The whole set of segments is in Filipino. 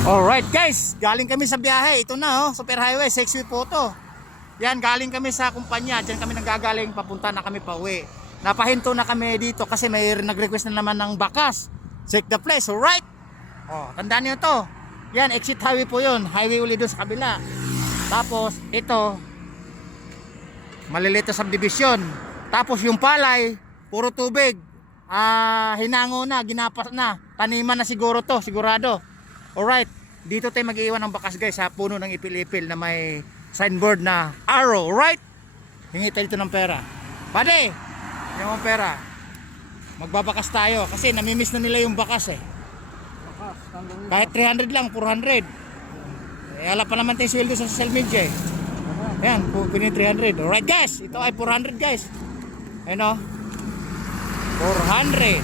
Alright guys, galing kami sa biyahe. Ito na Super Highway, 6-way po to. Yan, galing kami sa kumpanya. Diyan kami nanggagaling, papunta na kami pa uwi. Napahinto na kami dito kasi may nag-request na naman ng bakas. Check the place, alright? Tandaan niyo to. Yan, exit highway po yun. Highway uli doon sa kabila. Tapos, ito, malilito subdivision. Tapos yung palay, puro tubig. Hinango na, ginapas na. Taniman na siguro to, sigurado. Alright, dito tayo mag-iwan ng bakas guys sa puno ng ipil-ipil na may signboard na arrow, right? Hingi tayo dito ng pera. Pade, yung pera. Magbabakas tayo kasi namimiss na nila yung bakas eh. Kahit 300 lang, 400. Wala pa naman tayo sweldo sa social media eh. Ayan, pinin 300. Alright guys, ito ay 400 guys. Ayan 400.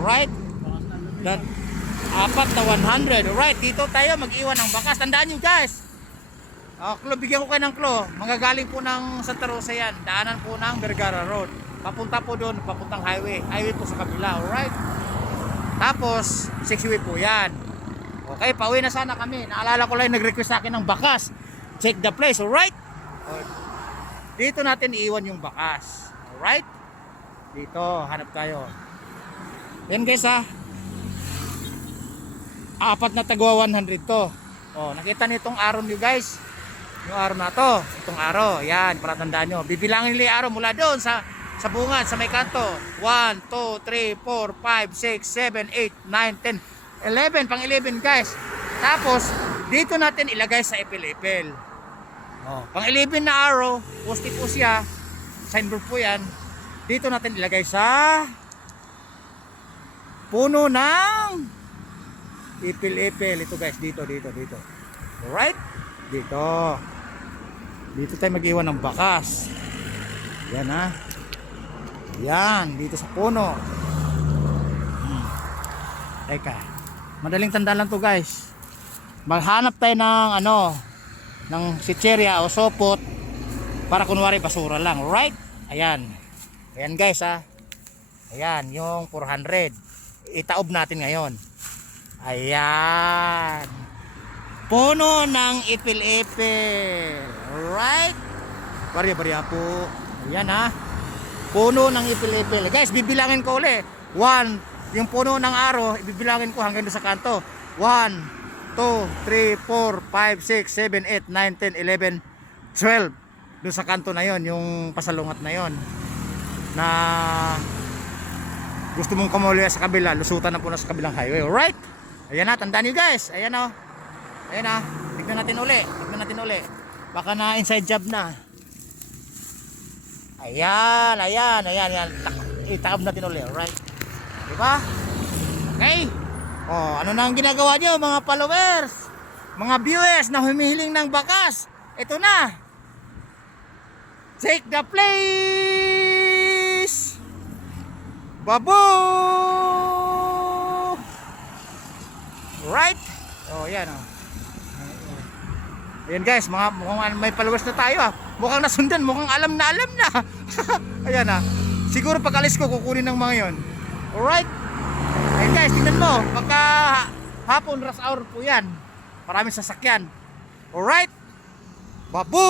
Alright. Apat na 100. Alright, dito tayo mag-iwan ng bakas. Tandaan nyo guys. Klo, bigyan ko kayo ng klo. Manggagaling po ng Santa Rosa yan. Daanan po ng Vergara Road. Papunta po doon, papuntang highway. Highway po sa kabila, alright? Tapos, 6-way po yan. Okay, pauwi na sana kami. Naalala ko lang nag-request sa akin ng bakas. Check the place, alright? Dito natin iiwan yung bakas. Alright? Dito, hanap tayo. Yan guys apat na tagwa 100 to. Nakita niyo itong araw niyo guys. Yung araw na to, itong araw. Yan, para tandaan nyo. Bibilangin nila yung araw mula doon sa bungad, sa may kanto. 1, 2, 3, 4, 5, 6, 7, 8, 9, 10, 11. Pang 11 guys. Tapos, dito natin ilagay sa ipil-ipil. Pang 11 na araw, poste po siya. Signboard po yan. Dito natin ilagay sa puno ng ipil-ipil. Ito guys, dito. Alright? Dito tayo mag-iwan ng bakas. Yan Yan, dito sa puno. Teka. Madaling tanda lang to guys. Maghanap tayo ng ng sitserya o sopot para kunwari basura lang. Alright? Ayan. Ayan guys Ayan, yung 400. Itaob natin ngayon. Ayan. Puno ng ipil-ipil. Alright? Barya-barya po. Ayan Puno ng ipil-ipil. Guys, bibilangin ko ulit. 1, yung puno ng aro, ibibilangin ko hanggang doon sa kanto. 1, 2, 3, 4, 5, 6, 7, 8, 9, 10, 11, 12. Doon sa kanto na yon, yung pasalungat na yon. Na gusto mong kumuli sa kabila, lusutan na po na sa kabilang highway. Alright? Ayan tandaan nyo guys. Ayan Ayan tignan natin uli. Baka na inside job na. Ayan. Itaob natin uli, alright? Diba? Okay? Ano na ang ginagawa nyo mga followers? Mga viewers na humihiling ng bakas. Ito na. Take the place. Babu! Right? Yan Ayan guys, mukhang may followers na tayo Mukhang nasundan, mukhang alam na Ayan siguro pag alis ko kukunin ng mga yon. Alright? Ayan guys, tingnan mo. Pagka hapon, rush hour po yan. Maraming sasakyan. Alright? Babu!